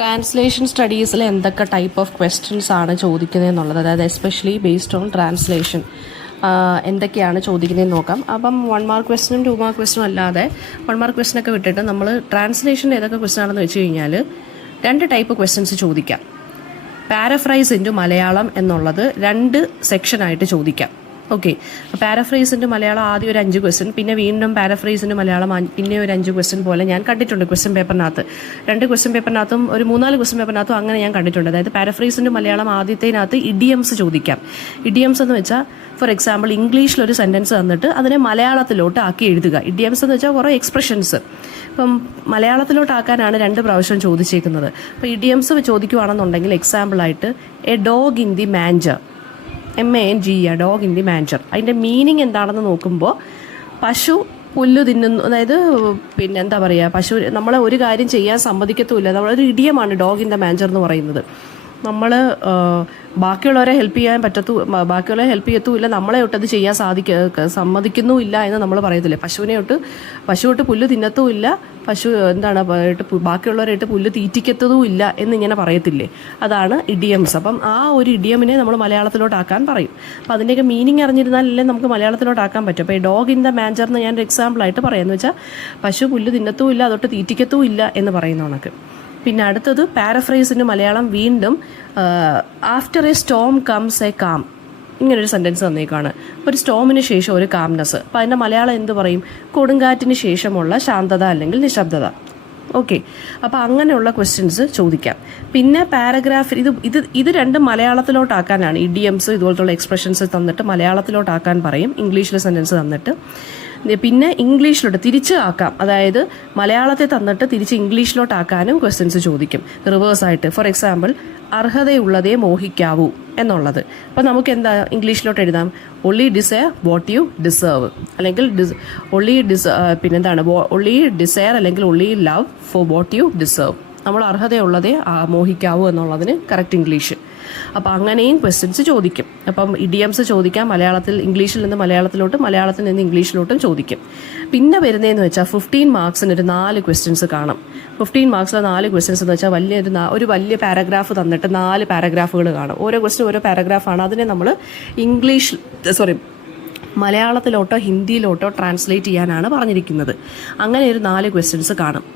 Translation സ്റ്റഡീസിൽ എന്തൊക്കെ type of questions ആണ് ചോദിക്കുന്നത് എന്നുള്ളത്, അതായത് എസ്പെഷ്യലി ബേസ്ഡ് ഓൺ ട്രാൻസ്ലേഷൻ എന്തൊക്കെയാണ് ചോദിക്കുന്നതെന്ന് നോക്കാം. അപ്പം 1 മാർക്ക് ക്വസ്റ്റ്യനും 2 മാർക്ക് ക്വസ്റ്റ്യനും അല്ലാതെ 1 മാർക്ക് ക്വസ്റ്റ്യനൊക്കെ വിട്ടിട്ട് നമ്മൾ ട്രാൻസ്ലേഷൻ്റെ ഏതൊക്കെ ക്വസ്റ്റ്യൻ ആണെന്ന് വെച്ച് കഴിഞ്ഞാൽ 2 ടൈപ്പ് ക്വസ്റ്റ്യൻസ് ചോദിക്കാം. പാരഫ്രൈസ് ഇൻറ്റു മലയാളം എന്നുള്ളത് 2 സെക്ഷനായിട്ട് ചോദിക്കാം. ഓക്കെ, പാരഫ്രൈസിൻ്റെ മലയാളം ആദ്യം ഒരു 5 ക്വസ്റ്റ്യൻ, പിന്നെ വീണ്ടും പാരഫ്രൈസിൻ്റെ മലയാളം പിന്നെ ഒരു 5 ക്വസ്റ്റ്യൻ പോലെ ഞാൻ കണ്ടിട്ടുണ്ട് ക്വസ്റ്റ്യൻ പേപ്പറിനകത്ത്. 2 ക്വസ്റ്റ്യൻ പേപ്പറിനകത്തും ഒരു 3-4 ക്വസ്റ്റ്യൻ പേപ്പറിനകത്തും അങ്ങനെ ഞാൻ കണ്ടിട്ടുണ്ട്. അതായത് പാരഫ്രൈസിൻ്റെ മലയാളം ആദ്യത്തേനകത്ത് ഇഡിയംസ് ചോദിക്കാം. ഇഡിയംസ് എന്ന് വെച്ചാൽ ഫോർ എക്സാമ്പിൾ ഇംഗ്ലീഷിലൊരു സെൻറ്റൻസ് തന്നിട്ട് അതിനെ മലയാളത്തിലോട്ട് ആക്കി എഴുതുക. ഇഡിയംസ് എന്ന് വെച്ചാൽ കുറേ എക്സ്പ്രഷൻസ് ഇപ്പം മലയാളത്തിലോട്ടാക്കാനാണ് 2 പ്രാവശ്യം ചോദിച്ചേക്കുന്നത്. അപ്പോൾ ഇഡിയംസ് ചോദിക്കുവാണെന്നുണ്ടെങ്കിൽ എക്സാമ്പിളായിട്ട് a dog in the manger, MANGE, dog in the manger. അതിൻ്റെ മീനിങ് എന്താണെന്ന് നോക്കുമ്പോൾ പശു പുല്ല് തിന്നുന്നു, അതായത് പിന്നെ എന്താ പറയുക, പശു നമ്മളെ ഒരു കാര്യം ചെയ്യാൻ സമ്മതിക്കത്തുമില്ല. നമ്മളൊരു ഇഡിയമാണ് ഡോഗ് ഇൻ ദ മാഞ്ചർ എന്ന് പറയുന്നത്. നമ്മൾ ബാക്കിയുള്ളവരെ ഹെൽപ്പ് ഹെൽപ്പ് ചെയ്യത്തുമില്ല, നമ്മളെ ഒട്ടത് ചെയ്യാൻ സമ്മതിക്കുന്നുമില്ല എന്ന് നമ്മൾ പറയത്തില്ലേ. പശു പുല്ല് തിന്നത്തുമില്ല, പശു ബാക്കിയുള്ളവരായിട്ട് പുല്ല് തീറ്റിക്കത്തതുമില്ല എന്നിങ്ങനെ പറയത്തില്ലേ, അതാണ് ഇഡിയംസ്. അപ്പം ആ ഒരു ഇഡിയമിനെ നമ്മൾ മലയാളത്തിലോട്ടാക്കാൻ പറയും. അപ്പം അതിൻ്റെയൊക്കെ മീനിങ് അറിഞ്ഞിരുന്നാലല്ലേ നമുക്ക് മലയാളത്തിലോട്ടാക്കാൻ പറ്റും. അപ്പോൾ ഈ ഡോഗ് ഇൻ ദ മാഞ്ചർ എന്ന് ഞാൻ ഒരു എക്സാമ്പിളായിട്ട് പറയാമെന്ന് വെച്ചാൽ പശു പുല്ല് തിന്നത്തുമില്ല, അതൊട്ട് തീറ്റിക്കത്തുമില്ല എന്ന് പറയുന്ന കണക്ക്. പിന്നെ അടുത്തത് പാരഫ്രൈസിന് മലയാളം വീണ്ടും after A Storm comes A calm, ഇങ്ങനൊരു സെൻറ്റൻസ് തന്നേക്കാണ്. ഒരു സ്റ്റോമിന് ശേഷം ഒരു കാംനെസ്. അപ്പം അതിൻ്റെ മലയാളം എന്ത് പറയും? കൊടുങ്കാറ്റിന് ശേഷമുള്ള ശാന്തത അല്ലെങ്കിൽ നിശബ്ദത. ഓക്കെ, അപ്പോൾ അങ്ങനെയുള്ള ക്വസ്റ്റ്യൻസ് ചോദിക്കാം. പിന്നെ പാരഗ്രാഫ് ഇത് രണ്ടും മലയാളത്തിലോട്ടാക്കാനാണ്. ഇഡിയംസ് ഇതുപോലത്തുള്ള എക്സ്പ്രഷൻസ് തന്നിട്ട് മലയാളത്തിലോട്ടാക്കാൻ പറയും, ഇംഗ്ലീഷിൽ സെൻറ്റൻസ് തന്നിട്ട്. പിന്നെ ഇംഗ്ലീഷിലോട്ട് തിരിച്ച് ആക്കാം, അതായത് മലയാളത്തെ തന്നിട്ട് തിരിച്ച് ഇംഗ്ലീഷിലോട്ടാക്കാനും ക്വസ്റ്റ്യൻസ് ചോദിക്കും റിവേഴ്സായിട്ട്. ഫോർ എക്സാമ്പിൾ അർഹതയുള്ളതേ മോഹിക്കാവൂ എന്നുള്ളത്. അപ്പോൾ നമുക്ക് എന്താ ഇംഗ്ലീഷിലോട്ട് എഴുതാം? Only desire what you deserve, അല്ലെങ്കിൽ ഒൺലി ഡിസയർ അല്ലെങ്കിൽ only love for what you deserve. നമ്മൾ അർഹതയുള്ളതേ മോഹിക്കാവൂ എന്നുള്ളതിന് കറക്റ്റ് ഇംഗ്ലീഷ്. അപ്പോൾ അങ്ങനെയും ക്വസ്റ്റ്യൻസ് ചോദിക്കും. അപ്പം ഇഡിയംസ് ചോദിക്കാം, ഇംഗ്ലീഷിൽ നിന്ന് മലയാളത്തിലോട്ടും മലയാളത്തിൽ നിന്ന് ഇംഗ്ലീഷിലോട്ടും ചോദിക്കും. പിന്നെ വരുന്നതെന്ന് വെച്ചാൽ 15 മാർക്സിന് ഒരു 4 ക്വസ്റ്റ്യൻസ് കാണും. 15 മാർക്സിലെ 4 ക്വസ്റ്റ്യൻസ് എന്ന് വെച്ചാൽ ഒരു വലിയ പാരഗ്രാഫ് തന്നിട്ട് 4 പാരഗ്രാഫുകൾ കാണും. ഓരോ ക്വസ്റ്റ്യൻ ഓരോ പാരഗ്രാഫാണ്. അതിനെ നമ്മൾ മലയാളത്തിലോട്ടോ ഹിന്ദിയിലോട്ടോ ട്രാൻസ്ലേറ്റ് ചെയ്യാനാണ് പറഞ്ഞിരിക്കുന്നത്. അങ്ങനെ ഒരു 4 ക്വസ്റ്റ്യൻസ് കാണും.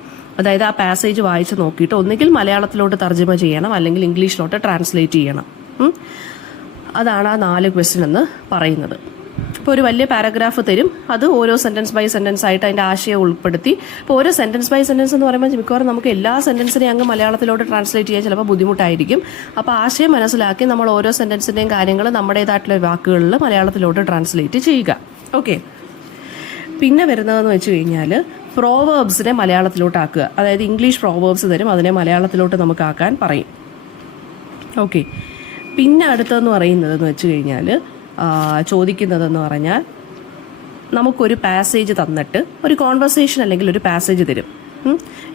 അതായത് ആ പാസേജ് വായിച്ച് നോക്കിയിട്ട് ഒന്നുകിൽ മലയാളത്തിലോട്ട് തർജ്ജമ ചെയ്യണം, അല്ലെങ്കിൽ ഇംഗ്ലീഷിലോട്ട് ട്രാൻസ്ലേറ്റ് ചെയ്യണം. അതാണ് ആ 4 ക്വസ്റ്റ്യൻ എന്ന് പറയുന്നത്. ഇപ്പോൾ ഒരു വലിയ പാരഗ്രാഫ് തരും, അത് ഓരോ സെൻറ്റൻസ് ബൈ സെൻറ്റൻസ് ആയിട്ട് അതിൻ്റെ ആശയം ഉൾപ്പെടുത്തി. ഇപ്പോൾ ഓരോ സെൻറ്റൻസ് ബൈ സെൻറ്റൻസ് എന്ന് പറയുമ്പോൾ മിക്കവാറും നമുക്ക് എല്ലാ സെൻറ്റൻസിനെയും അങ്ങ് മലയാളത്തിലോട്ട് ട്രാൻസ്ലേറ്റ് ചെയ്യാൻ ചിലപ്പോൾ ബുദ്ധിമുട്ടായിരിക്കും. അപ്പോൾ ആശയം മനസ്സിലാക്കി നമ്മൾ ഓരോ സെൻറ്റൻസിൻ്റെയും കാര്യങ്ങൾ നമ്മുടേതായിട്ടുള്ള വാക്കുകളിൽ മലയാളത്തിലോട്ട് ട്രാൻസ്ലേറ്റ് ചെയ്യുക. ഓക്കെ, പിന്നെ വരുന്നതെന്ന് വെച്ച് കഴിഞ്ഞാൽ പ്രോവേർബ്സിനെ മലയാളത്തിലോട്ടാക്കുക. അതായത് ഇംഗ്ലീഷ് പ്രോവേർബ്സ് തരും, അതിനെ മലയാളത്തിലോട്ട് നമുക്ക് ആക്കാൻ പറയും. ഓക്കെ, പിന്നെ അടുത്തതെന്ന് പറയുന്നതെന്ന് വെച്ച് കഴിഞ്ഞാൽ ചോദിക്കുന്നതെന്ന് പറഞ്ഞാൽ നമുക്കൊരു പാസേജ് തന്നിട്ട് ഒരു കോൺവെർസേഷൻ അല്ലെങ്കിൽ ഒരു പാസേജ് തരും.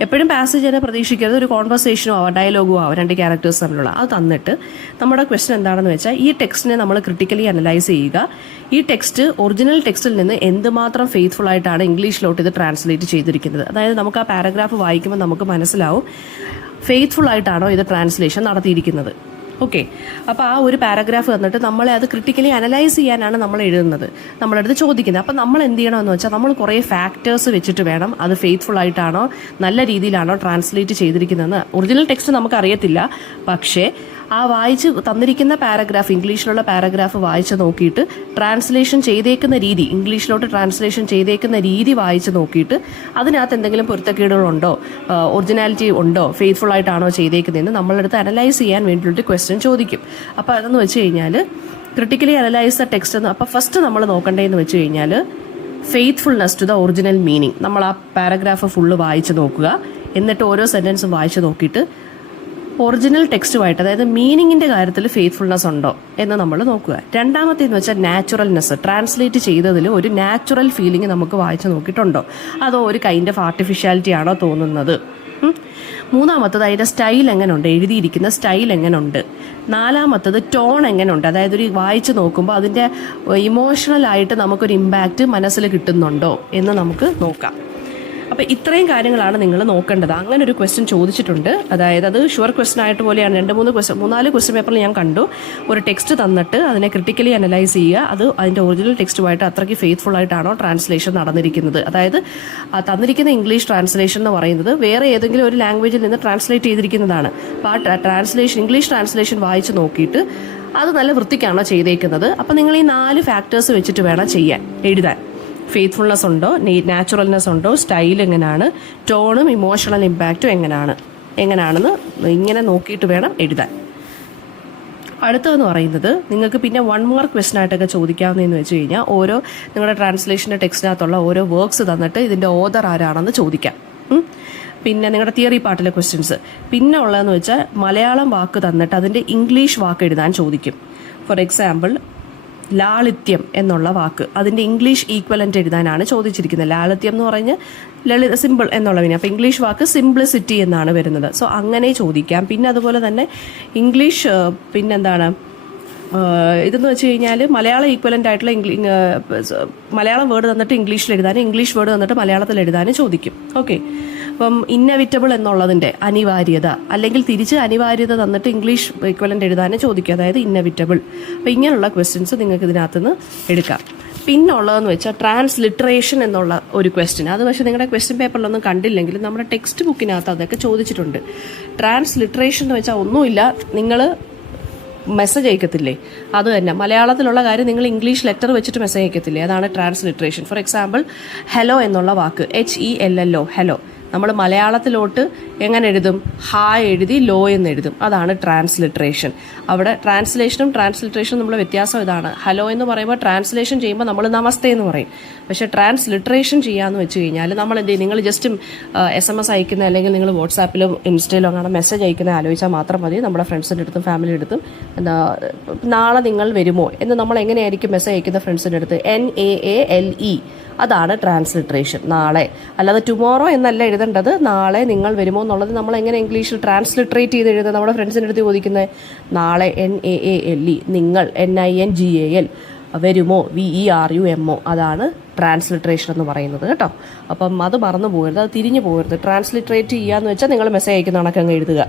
എപ്പോഴും പാസേജ് തന്നെ പ്രതീക്ഷിക്കരുത്, ഒരു കോൺവെർസേഷനോ ആവാം, ഡയലോഗോ ആവാം, 2 ക്യാരക്ടേഴ്സ് തമ്മിലുള്ള. അത് തന്നിട്ട് നമ്മുടെ ക്വസ്റ്റ്യൻ എന്താണെന്ന് വെച്ചാൽ ഈ ടെക്സ്റ്റിനെ നമ്മൾ ക്രിട്ടിക്കലി അനലൈസ് ചെയ്യുക. ഈ ടെക്സ്റ്റ് ഒറിജിനൽ ടെക്സ്റ്റിൽ നിന്ന് എന്തുമാത്രം ഫെയ്ത്ത്ഫുൾ ആയിട്ടാണ് ഇംഗ്ലീഷിലോട്ട് ഇത് ട്രാൻസ്ലേറ്റ് ചെയ്തിരിക്കുന്നത്. അതായത് നമുക്ക് ആ പാരഗ്രാഫ് വായിക്കുമ്പോൾ നമുക്ക് മനസ്സിലാവും ഫെയ്ത്ത്ഫുൾ ആയിട്ടാണോ ഇത് ട്രാൻസ്ലേഷൻ നടത്തിയിരിക്കുന്നത്. ഓക്കെ, അപ്പോൾ ആ ഒരു പാരഗ്രാഫ് തന്നിട്ട് നമ്മളെ അത് ക്രിട്ടിക്കലി അനലൈസ് ചെയ്യാനാണ് നമ്മൾ എഴുതുന്നത്, നമ്മളടുത്ത് ചോദിക്കുന്നത്. അപ്പോൾ നമ്മൾ എന്ത് ചെയ്യണമെന്ന് വെച്ചാൽ നമ്മൾ കുറേ ഫാക്ടേഴ്സ് വെച്ചിട്ട് വേണം അത് ഫെയ്ത്ത്ഫുൾ ആയിട്ടാണോ നല്ല രീതിയിലാണോ ട്രാൻസ്ലേറ്റ് ചെയ്തിരിക്കുന്നതെന്ന്. ഒറിജിനൽ ടെക്സ്റ്റ് നമുക്ക് അറിയത്തില്ല, പക്ഷേ ആ വായിച്ച് തന്നിരിക്കുന്ന പാരഗ്രാഫ്, ഇംഗ്ലീഷിലുള്ള പാരഗ്രാഫ് വായിച്ച് നോക്കിയിട്ട് ട്രാൻസ്ലേഷൻ ചെയ്തേക്കുന്ന രീതി, ഇംഗ്ലീഷിലോട്ട് ട്രാൻസ്ലേഷൻ ചെയ്തേക്കുന്ന രീതി വായിച്ച് നോക്കിയിട്ട് അതിനകത്ത് എന്തെങ്കിലും പൊരുത്തക്കേടുകളുണ്ടോ, ഒറിജിനാലിറ്റി ഉണ്ടോ, ഫെയ്ത്ത്ഫുൾ ആയിട്ടാണോ ചെയ്തേക്കുന്നതെന്ന് നമ്മളടുത്ത് അനലൈസ് ചെയ്യാൻ വേണ്ടിയിട്ട് ക്വസ്റ്റ്യൻ ചോദിക്കും. അപ്പോൾ അതെന്ന് വെച്ച് കഴിഞ്ഞാൽ ക്രിട്ടിക്കലി അനലൈസ് ദ ടെക്സ്റ്റ് എന്ന്. അപ്പോൾ ഫസ്റ്റ് നമ്മൾ നോക്കേണ്ടതെന്ന് വെച്ച് കഴിഞ്ഞാൽ faithfulness to the original meaning. നമ്മൾ ആ പാരഗ്രാഫ് ഫുള്ള് വായിച്ച് നോക്കുക, എന്നിട്ട് ഓരോ സെൻറ്റൻസും വായിച്ച് നോക്കിയിട്ട് ഒറിജിനൽ ടെക്സ്റ്റുമായിട്ട്, അതായത് മീനിങ്ങിൻ്റെ കാര്യത്തിൽ ഫെയ്ത്ത്ഫുൾനെസ് ഉണ്ടോ എന്ന് നമ്മൾ നോക്കുക. രണ്ടാമത്തേന്ന് വെച്ചാൽ നാച്ചുറൽനെസ്, ട്രാൻസ്ലേറ്റ് ചെയ്തതിൽ ഒരു നാച്ചുറൽ ഫീലിംഗ് നമുക്ക് വായിച്ച് നോക്കിയിട്ടുണ്ടോ, അതോ ഒരു കൈൻഡ് ഓഫ് ആർട്ടിഫിഷ്യാലിറ്റി ആണോ തോന്നുന്നത്. മൂന്നാമത്തത് അതിൻ്റെ സ്റ്റൈൽ എങ്ങനെയുണ്ട്, എഴുതിയിരിക്കുന്ന സ്റ്റൈൽ എങ്ങനെയുണ്ട്. നാലാമത്തത് ടോൺ എങ്ങനെയുണ്ട്, അതായത് ഒരു വായിച്ച് നോക്കുമ്പോൾ അതിൻ്റെ ഇമോഷണലായിട്ട് നമുക്കൊരു ഇമ്പാക്റ്റ് മനസ്സിൽ കിട്ടുന്നുണ്ടോ എന്ന് നമുക്ക് നോക്കാം. അപ്പോൾ ഇത്രയും കാര്യങ്ങളാണ് നിങ്ങൾ നോക്കേണ്ടത്. അങ്ങനെ ഒരു ക്വസ്റ്റ്യൻ ചോദിച്ചിട്ടുണ്ട്. അതായത് അത് ഷുവർ ക്വസ്റ്റ്യൻ ആയിട്ട് പോലെയാണ്. 2-3 ക്വസ്റ്റ്യൻ പേപ്പറിൽ ഞാൻ കണ്ടു. ഒരു ടെക്സ്റ്റ് തന്നിട്ട് അതിനെ ക്രിട്ടിക്കലി അനലൈസ് ചെയ്യുക. അത് അതിൻ്റെ ഒറിജിനൽ ടെക്സ്റ്റുമായിട്ട് അത്രയ്ക്ക് ഫെയ്ത്ത്ഫുൾ ആയിട്ടാണോ ട്രാൻസ്ലേഷൻ നടന്നിരിക്കുന്നത്. അതായത് തന്നിരിക്കുന്ന ഇംഗ്ലീഷ് ട്രാൻസ്ലേഷൻ എന്ന് പറയുന്നത് വേറെ ഏതെങ്കിലും ഒരു ലാംഗ്വേജിൽ നിന്ന് ട്രാൻസ്ലേറ്റ് ചെയ്തിരിക്കുന്നതാണ്. അപ്പോൾ ആ ഇംഗ്ലീഷ് ട്രാൻസ്ലേഷൻ വായിച്ച് നോക്കിയിട്ട് അത് നല്ല വൃത്തിക്കാണോ ചെയ്തേക്കുന്നത്. അപ്പോൾ നിങ്ങൾ ഈ 4 ഫാക്ടേഴ്സ് വെച്ചിട്ട് വേണം എഴുതാൻ. ഫെയ്ത്ത്ഫുൾനെസ് ഉണ്ടോ, നാച്ചുറൽനെസ് ഉണ്ടോ, സ്റ്റൈൽ എങ്ങനെയാണ്, ടോണും ഇമോഷണൽ ഇമ്പാക്റ്റും എങ്ങനെയാണെന്ന് ഇങ്ങനെ നോക്കിയിട്ട് വേണം എഴുതാൻ. അടുത്തതെന്ന് പറയുന്നത് നിങ്ങൾക്ക് പിന്നെ 1 മാർക്ക് ക്വസ്റ്റൻ ആയിട്ടൊക്കെ ചോദിക്കാവുന്നതെന്ന് വെച്ച് കഴിഞ്ഞാൽ നിങ്ങളുടെ ട്രാൻസ്ലേഷൻ്റെ ടെക്സ്റ്റിനകത്തുള്ള ഓരോ വർക്ക്സ് തന്നിട്ട് ഇതിൻ്റെ ഓതർ ആരാണെന്ന് ചോദിക്കാം. പിന്നെ നിങ്ങളുടെ തിയറി പാർട്ടിലെ ക്വസ്റ്റ്യൻസ്. പിന്നെ ഉള്ളതെന്ന് വെച്ചാൽ മലയാളം വാക്ക് തന്നിട്ട് അതിൻ്റെ ഇംഗ്ലീഷ് വാക്ക് എഴുതാൻ ചോദിക്കും. ഫോർ എക്സാമ്പിൾ ലാളിത്യം എന്നുള്ള വാക്ക് അതിൻ്റെ ഇംഗ്ലീഷ് ഈക്വലൻ്റ് എഴുതാനാണ് ചോദിച്ചിരിക്കുന്നത്. ലാളിത്യം എന്ന് പറഞ്ഞ് സിമ്പിൾ എന്നുള്ളതിന്. അപ്പോൾ ഇംഗ്ലീഷ് വാക്ക് സിംപ്ലിസിറ്റി എന്നാണ് വരുന്നത്. സോ അങ്ങനെ ചോദിക്കാം. പിന്നെ അതുപോലെ തന്നെ ഇംഗ്ലീഷ് പിന്നെന്താണ് ഇതെന്ന് വെച്ച് കഴിഞ്ഞാൽ മലയാളം ഈക്വലൻ്റ് ആയിട്ടുള്ള മലയാളം വേർഡ് തന്നിട്ട് ഇംഗ്ലീഷിൽ എഴുതാനും ഇംഗ്ലീഷ് വേർഡ് തന്നിട്ട് മലയാളത്തിൽ എഴുതാനും ചോദിക്കും. ഓക്കെ. അപ്പം ഇന്നവിറ്റബിൾ എന്നുള്ളതിൻ്റെ അനിവാര്യത, അല്ലെങ്കിൽ തിരിച്ച് അനിവാര്യത തന്നിട്ട് ഇംഗ്ലീഷ് ഈക്വലൻ്റ് എഴുതാനും ചോദിക്കും. അതായത് ഇന്നവിറ്റബിൾ. അപ്പോൾ ഇങ്ങനെയുള്ള ക്വസ്റ്റ്യൻസ് നിങ്ങൾക്ക് ഇതിനകത്തുനിന്ന് എടുക്കാം. പിന്നെ ഉള്ളതെന്ന് വെച്ചാൽ ട്രാൻസ്ലിട്രേഷൻ എന്നുള്ള ഒരു ക്വസ്റ്റ്യൻ. അത് പക്ഷേ നിങ്ങളുടെ ക്വസ്റ്റ്യൻ പേപ്പറിലൊന്നും കണ്ടില്ലെങ്കിലും നമ്മുടെ ടെക്സ്റ്റ് ബുക്കിനകത്ത് അതൊക്കെ ചോദിച്ചിട്ടുണ്ട്. ട്രാൻസ്ലിട്രേഷൻ എന്ന് വെച്ചാൽ ഒന്നുമില്ല, നിങ്ങൾ മെസ്സേജ് അയക്കത്തില്ലേ, അത് തന്നെ. മലയാളത്തിലുള്ള കാര്യം നിങ്ങൾ ഇംഗ്ലീഷ് ലെറ്റർ വെച്ചിട്ട് മെസ്സേജ് അയക്കത്തില്ലേ, അതാണ് ട്രാൻസ്ലിട്രേഷൻ. ഫോർ എക്സാമ്പിൾ ഹലോ എന്നുള്ള വാക്ക് HELLO ഹലോ നമ്മൾ മലയാളത്തിലോട്ട് എങ്ങനെ എഴുതും? ഹായ് എഴുതി ലോ എന്ന് എഴുതും. അതാണ് ട്രാൻസ്ലിട്രേഷൻ. അവിടെ ട്രാൻസ്ലേഷനും ട്രാൻസ്ലിട്രേഷനും നമ്മൾ വ്യത്യാസം ഇതാണ്. ഹലോ എന്ന് പറയുമ്പോൾ ട്രാൻസ്ലേഷൻ ചെയ്യുമ്പോൾ നമ്മൾ നമസ്തേ എന്ന് പറയും. പക്ഷേ ട്രാൻസ്ലിട്രേഷൻ ചെയ്യാമെന്ന് വെച്ച് കഴിഞ്ഞാൽ നമ്മൾ എന്ത് ചെയ്യും? നിങ്ങൾ ജസ്റ്റ് SMS അയക്കുന്ന, അല്ലെങ്കിൽ നിങ്ങൾ വാട്സാപ്പിലും ഇൻസ്റ്റയിലും അങ്ങനെ മെസ്സേജ് അയക്കുന്ന ആലോചിച്ചാൽ മാത്രം മതി. നമ്മുടെ ഫ്രണ്ട്സിൻ്റെ അടുത്തും ഫാമിലിയുടെ അടുത്തും നാളെ നിങ്ങൾ വരുമോ എന്ന് നമ്മൾ എങ്ങനെയായിരിക്കും മെസ്സേജ് അയക്കുന്ന ഫ്രണ്ട്സിൻ്റെ അടുത്ത്? NAALE. അതാണ് ട്രാൻസ്ലിട്രേഷൻ. നാളെ, അല്ലാതെ ടുമോറോ എന്നല്ല എഴുതേണ്ടത്. നാളെ നിങ്ങൾ വരുമോ എന്നുള്ളത് നമ്മൾ എങ്ങനെ ഇംഗ്ലീഷിൽ ട്രാൻസ്ലിട്രേറ്റ് ചെയ്ത് എഴുതുന്നത്? നമ്മുടെ ഫ്രണ്ട്സിൻ്റെ അടുത്ത് ചോദിക്കുന്നത് നാളെ NAALE, നിങ്ങൾ NINGAL, വരുമോ VERUMO. അതാണ് ട്രാൻസ്ലിട്രേഷൻ എന്ന് പറയുന്നത് കേട്ടോ. അപ്പം അത് മറന്നു പോകരുത്, അത് തിരിഞ്ഞു പോകരുത്. ട്രാൻസ്ലിട്രേറ്റ് ചെയ്യാന്ന് വെച്ചാൽ നിങ്ങൾ മെസ്സേജ് അയക്കുന്ന കണക്കങ്ങ് എഴുതുക.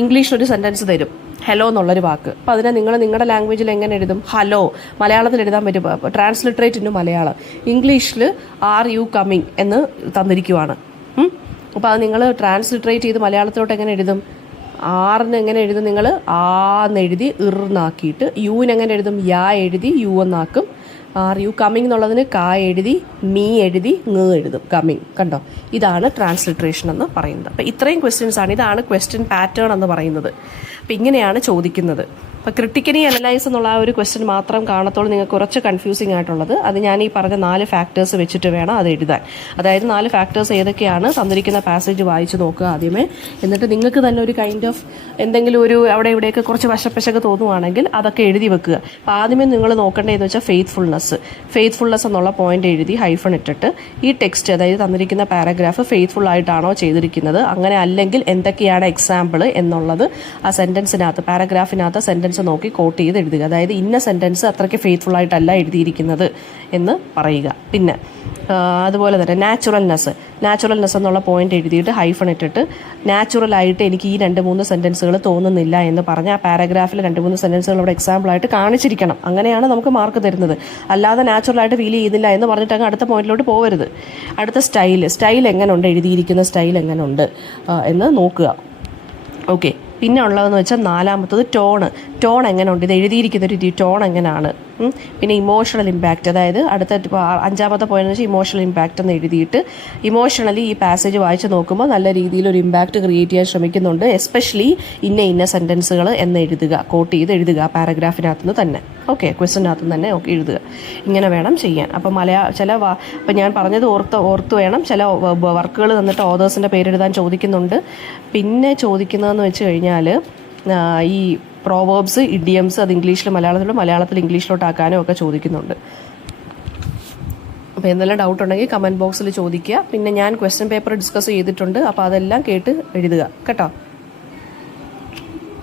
ഇംഗ്ലീഷിലൊരു സെൻറ്റൻസ് തരും, ഹലോ എന്നുള്ളൊരു വാക്ക്. അപ്പോൾ അതിനെ നിങ്ങൾ നിങ്ങളുടെ ലാംഗ്വേജിൽ എങ്ങനെ എഴുതും? ഹലോ. മലയാളത്തിൽ എഴുതാൻ പറ്റും. ട്രാൻസ്ലിട്രേറ്റ് ഇൻ മലയാളം. ഇംഗ്ലീഷിൽ ആർ യു കമ്മിങ് എന്ന് തന്നിരിക്കുവാണ്. അപ്പോൾ അത് നിങ്ങൾ ട്രാൻസ്ലിട്രേറ്റ് ചെയ്ത് മലയാളത്തിലോട്ട് എങ്ങനെ എഴുതും? ആറിന് എങ്ങനെ എഴുതും? നിങ്ങൾ എന്നെഴുതി ഇർന്നാക്കിയിട്ട് യുവിന് എങ്ങനെ എഴുതും? യാ എഴുതി യു എന്നാക്കും. ആർ യു കമ്മിങ് എന്നുള്ളതിന് കാ എഴുതി മീ എഴുതി എഴുതും. കമ്മിങ്. കണ്ടോ? ഇതാണ് ട്രാൻസ്ലിട്രേഷൻ എന്ന് പറയുന്നത്. അപ്പോൾ ഇത്രയും ക്വസ്റ്റ്യൻസ് ആണ്. ഇതാണ് ക്വസ്റ്റ്യൻ പാറ്റേൺ എന്ന് പറയുന്നത്. അപ്പോൾ ഇങ്ങനെയാണ് ചോദിക്കുന്നത്. അപ്പോൾ ക്രിട്ടിക്കലി അനലൈസ് എന്നുള്ള ആ ഒരു ക്വസ്റ്റ്യൻ മാത്രം കാണത്തോളം നിങ്ങൾക്ക് കുറച്ച് കൺഫ്യൂസിങ് ആയിട്ടുള്ളത്. അത് ഞാൻ ഈ പറഞ്ഞ 4 ഫാക്ടേഴ്സ് വെച്ചിട്ട് വേണം അത് എഴുതാൻ. അതായത് 4 ഫാക്ടേഴ്സ് ഏതൊക്കെയാണ് തന്നിരിക്കുന്ന പാസേജ് വായിച്ച് നോക്കുക ആദ്യമേ. എന്നിട്ട് നിങ്ങൾക്ക് തന്നെ ഒരു കൈൻഡ് ഓഫ് എന്തെങ്കിലും ഒരു അവിടെ ഇവിടെയൊക്കെ കുറച്ച് വശപ്പശക്ക് തോന്നുവാണെങ്കിൽ അതൊക്കെ എഴുതി വെക്കുക. അപ്പോൾ ആദ്യമേ നിങ്ങൾ നോക്കേണ്ടതെന്ന് വെച്ചാൽ ഫെയ്ത്ത്ഫുൾനെസ് എന്നുള്ള പോയിന്റ് എഴുതി ഹൈഫൺ ഇട്ടിട്ട് ഈ ടെക്സ്റ്റ്, അതായത് തന്നിരിക്കുന്ന പാരഗ്രാഫ് ഫെയ്ത്ത്ഫുൾ ആയിട്ടാണോ ചെയ്തിരിക്കുന്നത്, അങ്ങനെ അല്ലെങ്കിൽ എന്തൊക്കെയാണ് എക്സാമ്പിൾ എന്നുള്ളത് ആ സെൻറ്റൻസിനകത്ത്, പാരഗ്രാഫിനകത്ത് സെൻറ്റൻസ് നോക്കി കോട്ട് ചെയ്ത് എഴുതുക. അതായത് ഇന്ന സെൻറ്റൻസ് അത്രയ്ക്ക് ഫെയ്ത്ത്ഫുൾ ആയിട്ടല്ല എഴുതിയിരിക്കുന്നത് എന്ന് പറയുക. പിന്നെ അതുപോലെ തന്നെ നാച്ചുറൽനെസ് എന്നുള്ള പോയിന്റ് എഴുതിയിട്ട് ഹൈഫൺ ഇട്ടിട്ട് നാച്ചുറലായിട്ട് എനിക്ക് ഈ 2-3 സെൻറ്റൻസുകൾ തോന്നുന്നില്ല എന്ന് പറഞ്ഞ് ആ പാരഗ്രാഫിൽ 2-3 സെൻറ്റൻസുകൾ അവിടെ എക്സാമ്പിളായിട്ട് കാണിച്ചിരിക്കണം. അങ്ങനെയാണ് നമുക്ക് മാർക്ക് തരുന്നത്. അല്ലാതെ നാച്ചുറലായിട്ട് ഫീൽ ചെയ്യുന്നില്ല എന്ന് പറഞ്ഞിട്ട് അങ്ങ് അടുത്ത പോയിന്റിലോട്ട് പോകരുത്. അടുത്ത സ്റ്റൈൽ എങ്ങനെയുണ്ട്, എഴുതിയിരിക്കുന്ന സ്റ്റൈൽ എങ്ങനെയുണ്ട് എന്ന് നോക്കുക. ഓക്കെ. പിന്നെ ഉള്ളതെന്ന് വെച്ചാൽ 4മത്തത് ടോൺ എങ്ങനെയുണ്ട്, ഇത് എഴുതിയിരിക്കുന്നൊരു ടോൺ എങ്ങനെയാണ്. പിന്നെ ഇമോഷണൽ ഇമ്പാക്റ്റ്, അതായത് അടുത്ത 5മത്തെ പോയിന്റ് വെച്ചാൽ ഇമോഷണൽ ഇമ്പാക്റ്റ് എന്ന് എഴുതിയിട്ട് ഇമോഷണലി ഈ പാസേജ് വായിച്ച് നോക്കുമ്പോൾ നല്ല രീതിയിൽ ഒരു ഇമ്പാക്റ്റ് ക്രിയേറ്റ് ചെയ്യാൻ ശ്രമിക്കുന്നുണ്ട്. എസ്പെഷ്യലി ഇന്ന സെൻറ്റൻസുകൾ എന്ന് എഴുതുക, കോട്ട് ചെയ്ത് എഴുതുക ആ പാരഗ്രാഫിനകത്ത് നിന്ന് തന്നെ. ഓക്കെ, ക്വസ്റ്റ്യനകത്ത് തന്നെ എഴുതുക. ഇങ്ങനെ വേണം ചെയ്യാൻ. അപ്പം അപ്പം ഞാൻ പറഞ്ഞത് ഓർത്ത് വേണം. ചില വർക്കുകൾ തന്നിട്ട് ഓതേഴ്സിൻ്റെ പേരെഴുതാൻ ചോദിക്കുന്നുണ്ട്. പിന്നെ ചോദിക്കുന്നതെന്ന് വെച്ച് കഴിഞ്ഞാൽ ഈ പ്രോവേർബ്സ്, ഇഡിയംസ് അത് ഇംഗ്ലീഷിൽ മലയാളത്തിൽ ഇംഗ്ലീഷിലോട്ടാക്കാനും ഒക്കെ ചോദിക്കുന്നുണ്ട്. അപ്പോൾ എന്തെല്ലാം ഡൗട്ട് ഉണ്ടെങ്കിൽ കമൻറ്റ് ബോക്സിൽ ചോദിക്കുക. പിന്നെ ഞാൻ ക്വസ്റ്റ്യൻ പേപ്പർ ഡിസ്കസ് ചെയ്തിട്ടുണ്ട്. അപ്പോൾ അതെല്ലാം കേട്ട് എഴുതുക കേട്ടോ.